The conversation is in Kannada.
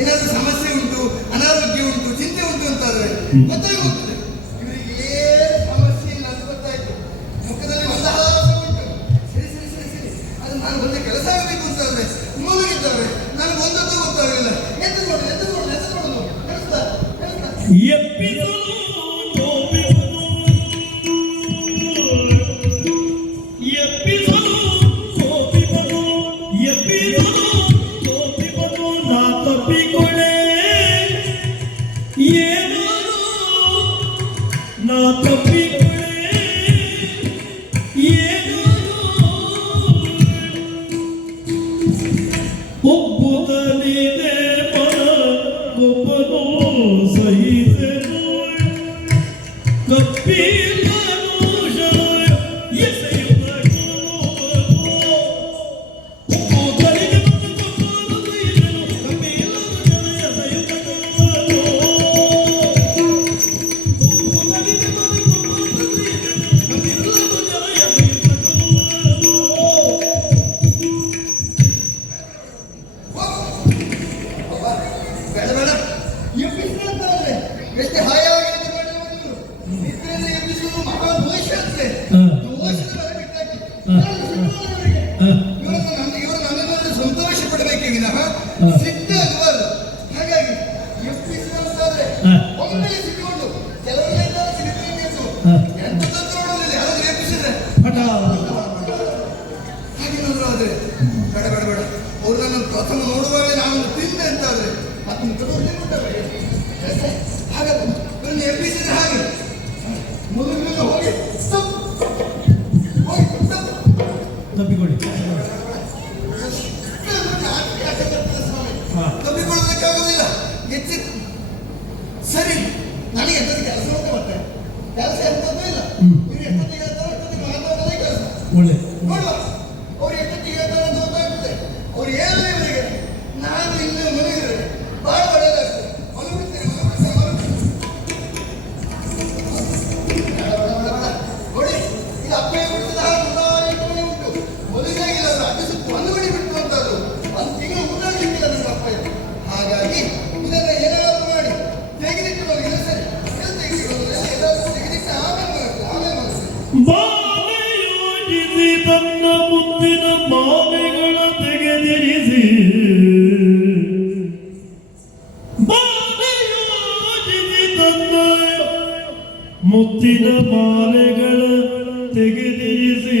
ಏನಾದರೂ ಸಮಸ್ಯೆ ಉಂಟು, ಅನಾರೋಗ್ಯ ಉಂಟು, ಚಿಂತೆ ಉಂಟು ಅಂತಾದ್ರೆ ಗೊತ್ತಾಗುತ್ತೆ. ಎಪ್ಪಿಸಲು ಕೋಪಿಸಲು ಎಪ್ಪಿಸಲು ಕೋಪಿಸಲು ಎಪ್ಪಿಸಲು ಕೋಪಿಸಲು ನಾ ತಪ್ಪಿಕೊಳ್ಳೆ ಏನೋ ನಾ ತಪ್ಪಿಕೊಳ್ಳೆ ಏನೋ ಒಬ್ಬುತ್ತಲಿದೆ ಮನ ಗೊಬ್ಬನು ಸಹಿಸನು ಕಪ್ಪಿಲ್ಲನು ಶಯ ಎಸೆಯುವುದು ಒಬ್ಬುತ್ತಲಿದೆ ಮನ ಗೊಬ್ಬನು ಸಹಿಸನು ಕಪ್ಪಿಲ್ಲನು ಶಯ ಎಸೆಯುವುದು ಒಬ್ಬುತ್ತಲಿದೆ ಮನ ಗೊಬ್ಬನು ಸಹಿಸನು ಕಪ್ಪಿಲ್ಲನು ಶಯ ಎಸೆಯುವುದು ಎಷ್ಟು ಹಾಯಾಗಿ ನಿದ್ರೆಯಲ್ಲಿ ಎಬ್ಬಿಸುವುದು ಮಹಾ ದೋಷ ಅಂತೆ. ದೋಷದ ಬಿಟ್ಟಾಕಿ ಇವರು ನನ್ನನ್ನು ಸಂತೋಷ ಪಡಬೇಕೇ ವಿನಃ ಸಿಟ್ಟು ಆಗಬಾರದು. ಹಾಗಾಗಿ ಎಬ್ಬಿಸುವಂತಾದ್ರೆ ಒಮ್ಮೆ ಸಿಕ್ಕೊಂಡು ಕೆಲವರೆಲ್ಲ ಸಿಗಬೇಕು ಎಂತದ್ದು ನೋಡೋದಿಲ್ಲ. ಯಾರಾದ್ರೂ ಎಬ್ಬಿಸಿದ್ರೆ ಹಾಗೇನಾದ್ರೂ ಆದ್ರೆ ಬೇಡ ಬೇಡ ಬೇಡ. ಅವ್ರು ನನ್ನ ಪ್ರಥಮ ನೋಡುವಾಗಲೇ ನಾನು ತಿಂದೆ ಅಂತಾದ್ರೆ ಮತ್ತೆ ತಗೊಂಡು ಹಾಗಾದ್ರೆ ಎಬ್ಬಿಸಿದ್ರೆ ಹಾಗೆ ಮೊದಲು ಹೋಗಿ ತಪ್ಪಿಕೊಳ್ಳಿ ತಪ್ಪಿಕೊಳ್ಳಬೇಕಾಗುವುದಿಲ್ಲ. ಹೆಚ್ಚು ಸರಿ ನನಗೆ ಎಂತದ್ದು ಕೆಲಸ ಉಂಟು. ಮತ್ತೆ ಕೆಲಸ ಎಂತದ್ದು ಇಲ್ಲ. ಇವ್ರು ಎಷ್ಟೊತ್ತಿಗೆ ಹೇಳ್ತಾರೆ ಎಷ್ಟೊತ್ತಿಗೆ ಮಾತಾಡೋದೇ ಕೆಲಸ. ಒಳ್ಳೆ ನೋಡುವ ಅವ್ರು ಎಷ್ಟೊತ್ತಿಗೆ ಹೇಳ್ತಾರೆ ಅಂತ ಗೊತ್ತಾಗ್ತದೆ. ಅವ್ರು ಏನು ಇವರಿಗೆ ನಾನು ಇನ್ನು ಮನೆಯಿದ್ರೆ ಬಹಳ ಒಳ್ಳೆಯದಾಗ್ತದೆ. ನೋಡಿ ಇದು ಅಪ್ಪೆ ಬಿಡ್ತದ ಹಾಗೆ ಉಂಟು. ಮೊದಲಿನಾಗಿಲ್ಲ ಅದು ಅದು ಒಂದು ಮಣಿ ಬಿಟ್ಟು ಅಂತದ್ದು ಒಂದು ತಿಂಗಳು ಊಟ ನನ್ನ ಅಪ್ಪ. ಹಾಗಾಗಿ ಇದನ್ನ ಏನಾದರೂ ಮಾಡಿ ತೆಗೆದಿಟ್ಟು ನೋಡಿ. ಇಲ್ಲ ಸರಿ ಎಲ್ಲ ತೆಗೆದಿಟ್ಟು ಏನಾದರೂ ತೆಗೆದಿಟ್ಟು ಆಮೇಲೆ ಮಾಡ್ತೇನೆ. ಬಾಲೆಯೋಜಿಸಿ ತನ್ನ ಮುತ್ತಿನ ಮಾಲೆಗಳ ತೆಗೆದಿರಿಸಿ ಬಾಲೆಯೋಜಿಸಿ ತನ್ನ ಮುತ್ತಿನ ಮಾಲೆಗಳ ತೆಗೆದಿರಿಸಿ